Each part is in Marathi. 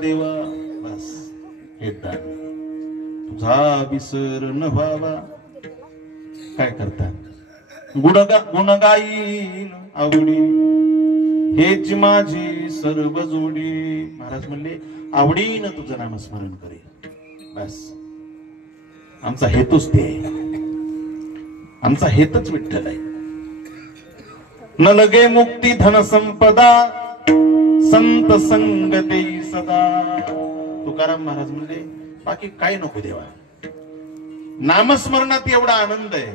देवा बस हे दान तुझा विसर न व्हावा. काय करता गुण गाईन आवडी हेच माझी सर्व जोडी. महाराज म्हणले आवडीनं तुझं नामस्मरण करेल. बस आमचा हेतूच ते आहे. आमचा हेतच विठ्ठल आहे. न लगे मुक्ती धन संपदा संत संग देई सदा. तुकाराम महाराज म्हणले बाकी काय नको देवा. नामस्मरणात एवढा आनंद आहे,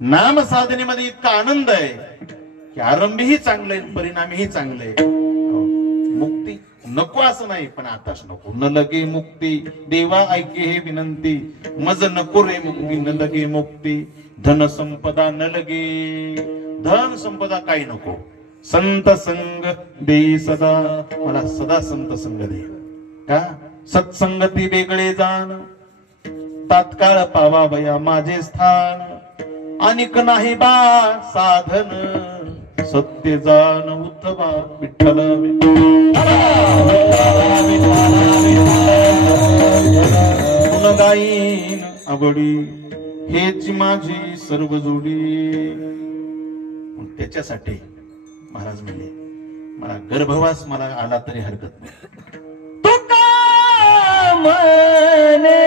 नाम साधनेमध्ये इतका आनंद आहे की आरंभीही चांगलं आहे, परिणामीही चांगलं आहे. मुक्ती नको असं नाही, पण आताच नको. न लगे मुक्ती देवा ऐके हे विनंती, मज नको रे मुक्ती न लगे मुक्ती. धन संपदा न लगे, धन संपदा काही नको. संत संग देई सदा, मला सदा संत संग दे. का सत्संगती वेगळे जाण, तात्काळ पावावया माझे स्थान. अनिक नाही बा साधन, सत्य जाण उद्धवा विठ्ठल. गुण गाईन आवडी हेच माझी सर्व जोडी. त्याच्यासाठी महाराज म्हणले मला गर्भवास मला आला तरी हरकत नाही. तुका म्हणे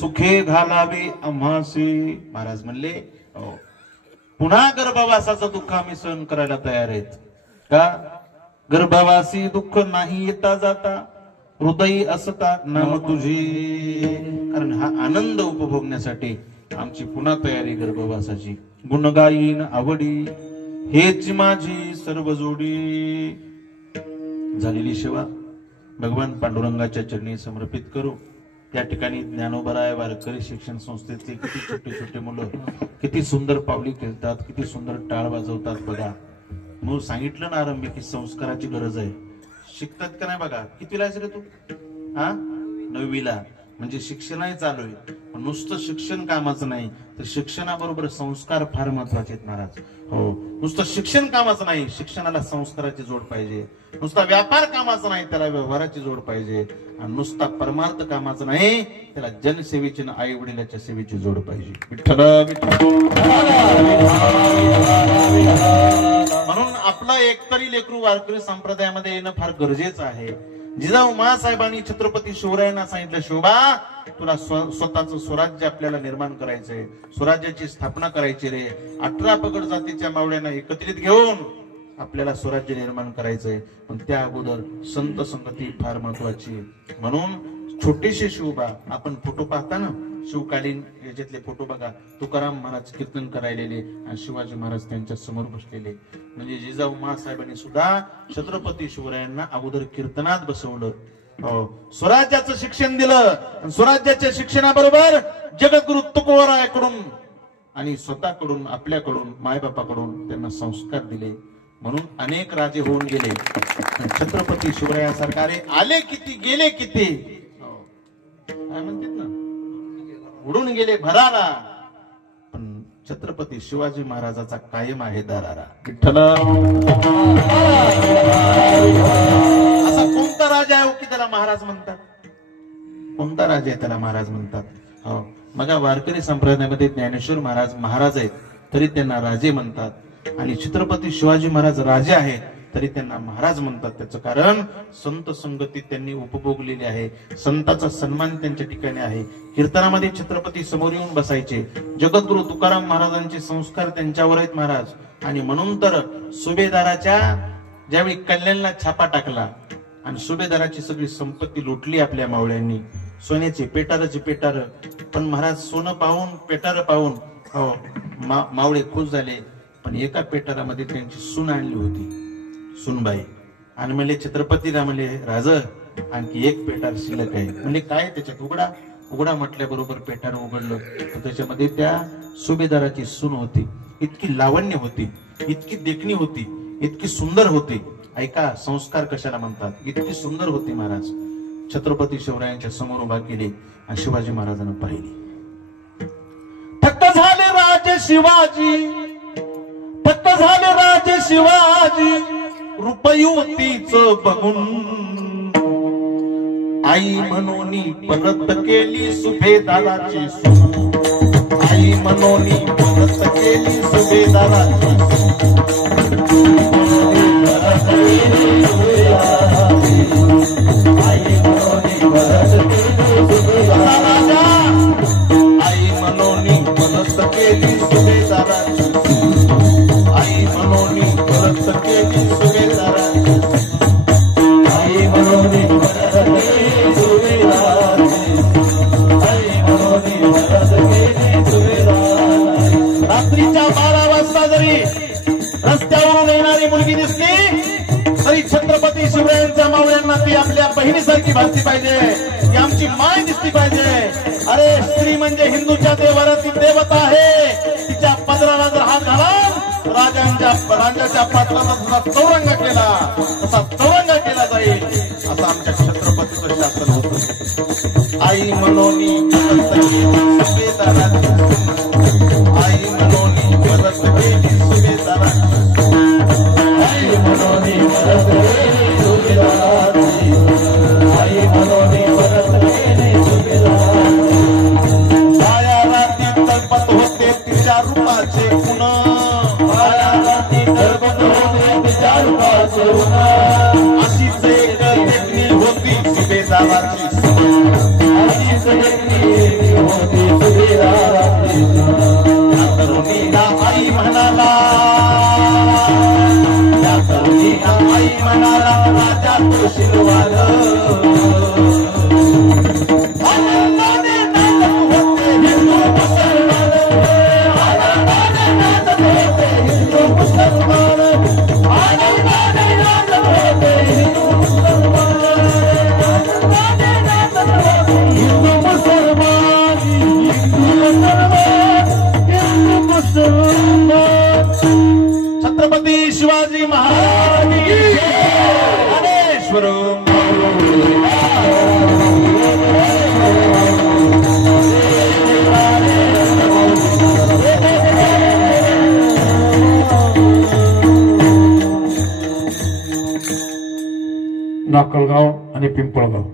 सुखे घालावे आम्हासी. महाराज म्हणले पुन्हा गर्भवासाचं दुःख आम्ही सहन करायला तयार आहेत. का गर्भवासी दुःख नाही येता जाता, हृदयी असता नाम तुझी. कारण हा आनंद उपभोगण्यासाठी आमची पुन्हा तयारी गर्भवासाची. गुण गाईन आवडी हेच माझी सर्व जोडी. झालेली सेवा भगवान पांडुरंगाच्या चरणी समर्पित करू. त्या ठिकाणी ज्ञानोबराय वारकरी शिक्षण संस्थेतले किती छोटे छोटे मुलं किती सुंदर पावली खेळतात, किती सुंदर टाळ वाजवतात. बघा मग सांगितलं ना आरंभी की संस्काराची गरज आहे. शिकतात का नाही बघा. कितीला आहेस रे तू? हा 9वीला. म्हणजे शिक्षणही चालू आहे, पण नुसतं शिक्षण कामाचं नाही तर शिक्षणाबरोबर संस्कार फार महत्वाचे आहेत महाराज. हो नुसतं शिक्षण कामाचं नाही, शिक्षणाला संस्काराची जोड पाहिजे. नुसता व्यापार कामाचा नाही, त्याला व्यवहाराची जोड पाहिजे. आणि नुसता परमार्थ कामाचा नाही, त्याला जनसेवेची आणि आई वडिलाच्या सेवेची जोड पाहिजे. विठ्ठल म्हणून आपला एकतरी लेकरू वारकरी संप्रदायामध्ये येणं फार गरजेचं आहे. जिजाऊ मासाहेबांनी छत्रपती शिवरायांना सांगितलं, शिवबा तुला स्वतःचं स्वराज्य आपल्याला निर्माण करायचंय, स्वराज्याची स्थापना करायची रे. 18 पगड जातीच्या मावळ्यांना एकत्रित घेऊन आपल्याला स्वराज्य निर्माण करायचंय. पण त्या अगोदर संत संगती फार महत्वाची. म्हणून छोटेसे शिवबा आपण फोटो पाहता ना, शिवकालीन याच्यातले फोटो बघा. तुकाराम महाराज कीर्तन करायलेले आणि शिवाजी महाराज त्यांच्या समोर बसलेले. म्हणजे जिजाऊ मासाहेबांनी सुद्धा छत्रपती शिवरायांना अगोदर कीर्तनात बसवलं. स्वराज्याचं शिक्षण दिलं. स्वराज्याच्या शिक्षणाबरोबर जगद्गुरु तुकोबरायाकडून आणि स्वतःकडून आपल्याकडून मायबापाकडून त्यांना संस्कार दिले. म्हणून अनेक राजे होऊन गेले. छत्रपती शिवरायासारखा आले किती गेले किती, काय म्हणतात ना, उडून गेले भरारा, पण छत्रपती शिवाजी महाराजाचा कायम आहे दरारा. विठ्ठल असा कोणता राजा आहे की त्याला महाराज म्हणतात? कोणता राजा आहे त्याला महाराज म्हणतात? मग वारकरी संप्रदायामध्ये ज्ञानेश्वर महाराज महाराज आहेत तरी त्यांना राजे म्हणतात, आणि छत्रपती शिवाजी महाराज राजे आहेत तरी त्यांना महाराज म्हणतात. त्याचं कारण संत संगती त्यांनी उपभोगलेली आहे. संतांचा सन्मान त्यांच्या ठिकाणी आहे. कीर्तनामध्ये छत्रपती समोर येऊन बसायचे. जगद्गुरु तुकाराम महाराजांचे संस्कार त्यांच्यावर आहेत महाराज. आणि म्हणून तर सुभेदाराच्या ज्यावेळी कल्याणला छापा टाकला आणि सुभेदाराची सगळी संपत्ती लुटली आपल्या मावळ्यांनी, सोन्याचे पेटारचे पेटार, पण महाराज सोनं पाहून पेटार पाहून मावळे खुश झाले. पण एका पेटारामध्ये त्यांची सून आणली होती, सुनबाई, आणि म्हणले छत्रपतीला म्हणले राज आणखी एक पेटार शिल्लक आहे. म्हणजे काय त्याच्यात? उघडा उघडा म्हटल्याबरोबर पेटार उघडलं तर त्याच्यामध्ये त्या सुभेदाराची सून होती. इतकी लावण्य होती, इतकी देखणी होती, इतकी सुंदर होती. ऐका संस्कार कशाला म्हणतात. इतकी सुंदर होती महाराज. छत्रपती शिवरायांच्या समोर उभा केली आणि शिवाजी महाराजांना पाहिली. थक्क झाले राजे शिवाजी, थक्क झाले राजे शिवाजी, रुपयुवतीच बघून. आई मनोनी परत केली सुभेदाराची सून, आई मनोनी परत केली सुभेदाराची आई मनोनी परत केली सुभेदाराची, आई मनोनी परत केली सुभेदाराची, आई मनोनी परत केली सुभेदाराची, आई मनोनी परत केली सुभेदाराची. रात्रीच्या 12 वाजता जरी रस्त्यावरून येणारी मुलगी दिसली तरी छत्रपती शिवरायांच्या मावळ्यांना ती आपल्या बहिणीसारखी भासली पाहिजे, ती आमची माय दिसली पाहिजे. अरे स्त्री म्हणजे हिंदूच्या देवाराची देवता आहे. तिच्या पदराला जर हात घाला राजाच्या पात्राचा जसा चौरंग केला तसा चौरंग केला जाईल, असं आमच्या छत्रपतीचं शासन होतं. आई मनोनी परत केली सुभेदाराची, आई मनोनी परत केली सुभेदाराची, आई मनोनी परत केली सुभेदाराची, आई मनोनी परत केली सुभेदाराची. काळ्या रात्री तळपत होते तिच्या रूपाचे गुण, काळ्या रात्री तळपत होते तिच्या रूपाचे गुण. अशीच एक देखणी होती सुभेदाराची, अशीच देखणी होती सुभेदाराची. तरुणीला आई म्हणाला, त्या तरुणीला आई म्हणाला राजा तो शिरवाल. आनंदाने नाचत होते हिंदू मुसलमान, आनंदाने नाचत होते हिंदू मुसलमान, आनंदाने नाचत होते हिंदू मुसलमान, आनंदाने नाचत होते हिंदू मुसलमान, हिंदू मुसलमान, हिंदू मुसलमान. छत्रपती शिवाजी महाराज की ज्ञानेश्वर. नाकलगाव आणि पिंपळगाव